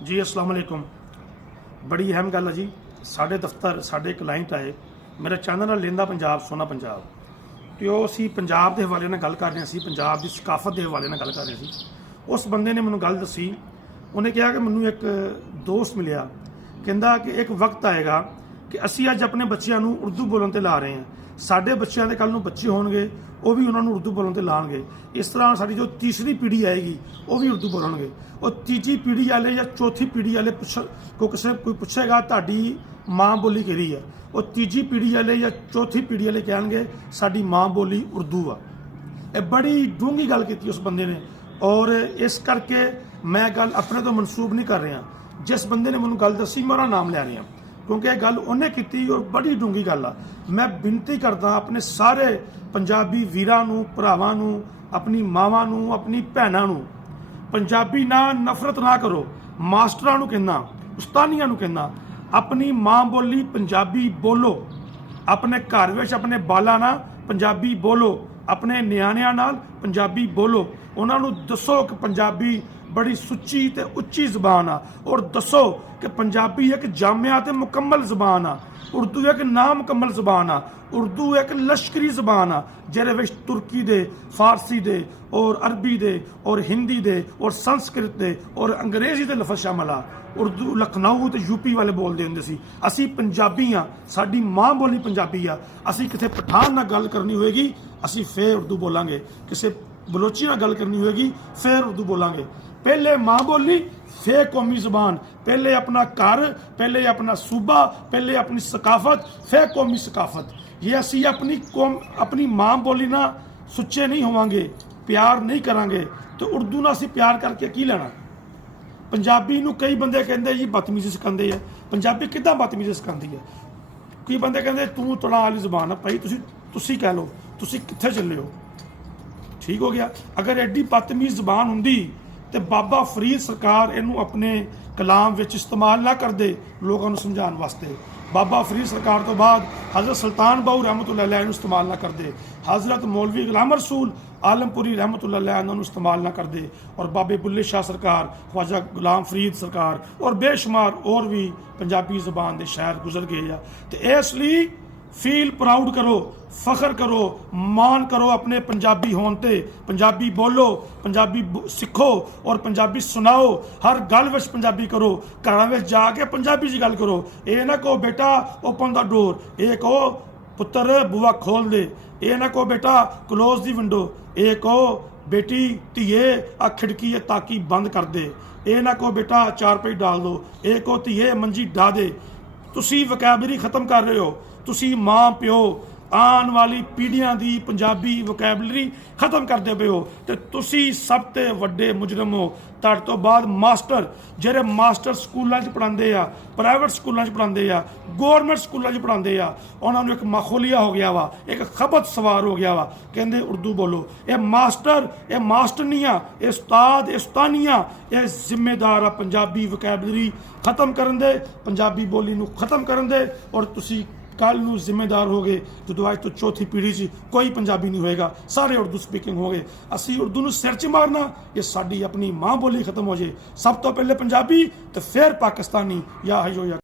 जी अस्सलाम वालेकुम। बड़ी अहम गल है जी। साढ़े दफ्तर साढ़े क्लाइंट आए, मेरा चैनल है लेंदा पंजाब सोना पंजाब, तो असी पंजाब के हवाले नाल गल कर रहे सी, पंजाब की सकाफत के हवाले नाल गल कर रहे सी। उस बंदे ने मैनू गल दसी, उन्हें कहा कि मैनू एक दोस्त मिलिया, कहंदा कि एक वक्त आएगा कि असी अज अपने बच्चों को उर्दू बोलण ते ला रहे हैं, साढ़े बच्चों के कल बच्चे होणगे वो भी उन्होंने उर्दू बोलण ते लाणगे। इस तरह साडी जो तीसरी पीढ़ी आएगी वो भी उर्दू बोलणगे, और तीजी पीढ़ी वाले या चौथी पीढ़ी वाले कोई पुछेगा तुहाडी माँ बोली किहड़ी है, वो तीजी पीढ़ी वाले या चौथी पीढ़ी वाले कहेंगे साडी माँ बोली उर्दू आ। ये बड़ी डूंगी गल की उस बंदे ने, और इस करके मैं गल अपने तो मनसूब नहीं कर रहा। जिस बंदे ने मैनू गल दसी मैं उहदा नाम लिया रहा, क्योंकि यह गल उन्हें की और बड़ी डूंगी गल आ। मैं बिनती करदा अपने सारे पंजाबी वीरां नूं, भरावां नूं, अपनी मावां नूं, अपनी भैणां नूं, पंजाबी ना नफरत ना करो। मास्टरां नूं कहना, उस्तादियां नूं कहना, अपनी माँ बोली पंजाबी बोलो, अपने घर विच अपने बालां नाल पंजाबी बोलो, अपने नियाणियां नाल पंजाबी बोलो। उन्हां नूं दसो कि पंजाबी बड़ी सुच्ची ते उच्ची जबान आ, और दसो कि पंजाबी एक जामिया ते मुकम्मल जबान आ। उर्दू एक नामुकम्मल जबान आ। उर्दू एक लश्करी जबान आ, जिहदे विच तुर्की दे, फारसी दे, और अरबी दे, और हिंदी दे, और संस्कृत दे, और अंग्रेजी दे लफज शामिल आ। उर्दू लखनऊ ते यूपी वाले बोलते होंदे सी। असी पंजाबी हाँ, साडी माँ बोली पंजाबी आ। असी किसी पठान नाल गल करनी होएगी असी फिर उर्दू बोलांगे, किसी बलोची नाल गल करनी होएगी फिर उर्दू बोलांगे। पहले माँ बोली फिर कौमी जबान, पहले अपना घर, पहले अपना सूबा, पहले अपनी सकाफत, फिर कौमी सकाफत। ये असी अपनी कौम, अपनी माँ बोली ना सुच्चे नहीं होवांगे, प्यार नहीं करांगे, तो उर्दू ना असी प्यार करके की लेना। पंजाबी नूं कई बंदे कहंदे जी बदतमीजी सिखांदे है। पंजाबी किद्दां बदतमीजी सिखांदी है? कई बंदे कहंदे तू तड़ा वाली जबान है, भाई तुसी कह लो तुसी कित्थे चले हो। ठीक हो गया। अगर एडी बदतमीज जबान हुंदी तो बाबा फरीद सरकार इनू अपने कलाम विच इस्तेमाल ना करते लोगों को समझाने वास्ते। बाबा फरीद सरकार तो बाद हज़रत सुल्तान बाहू रहमतुल्लाह अलैह इनू इस्तेमाल ना करते, हज़रत मौलवी गुलाम रसूल आलमपुरी रहमतुल्लाह अलैह इन्होंने इस्तेमाल ना करते, और बाबे बुल्ले शाह सरकार, ख्वाजा गुलाम फरीद सरकार, और बेशुमार और भी पंजाबी जबान के शायर गुजर गए आ। तो इसलिए फील प्राउड करो, फख्र करो, मान करो अपने पंजाबी होने ते। पंजाबी बोलो, पंजाबी सीखो, और पंजाबी सुनाओ। हर गल विच पंजाबी करो, घरां विच जाके पंजाबी च गल करो। ये ना कहो बेटा ओपन द डोर, ये कहो पुत्र बुआ खोल दे। ये ना कहो बेटा क्लोज दी विंडो, ये कहो बेटी धीए आ खिड़की ताकी बंद कर दे। ये ना कहो बेटा चारपाई डाल दो, ये कहो धीए मंजी डा दे। तुसी वकैबलरी खत्म कर रहे हो, तुसी माँ प्यो आने वाली पीढ़ियां की पंजाबी वकैबलरी खत्म करते पे हो, तो तुसी सब ते वड्डे मुजरम हो। तुहाडे तो बाद मास्टर, जिहड़े मास्टर स्कूलों पढ़ाते आ, प्राइवेट स्कूलों पढ़ाते आ, गौरमेंट स्कूलों पढ़ाते आ, उन्होंने एक माखौलिया हो गया वा, एक खपत सवार हो गया वा, कहते उर्दू बोलो। ये मास्टर नहीं आ, ये उस्ताद, ये उस्तानियाँ, ये जिम्मेदार आ पंजाबी वकैबलरी खत्म करन दे, पंजाबी बोली नूं खत्म करन दे। और तुसी कल नूं जिम्मेदार हो गए जो अज तो चौथी पीढ़ी च कोई पंजाबी नहीं होएगा, सारे उर्दू स्पीकिंग हो गए। असी उर्दू नूं सिर च मारना, ये साडी अपनी माँ बोली खत्म हो जाए। सब तो पहले पंजाबी तो फिर पाकिस्तानी। या है जो या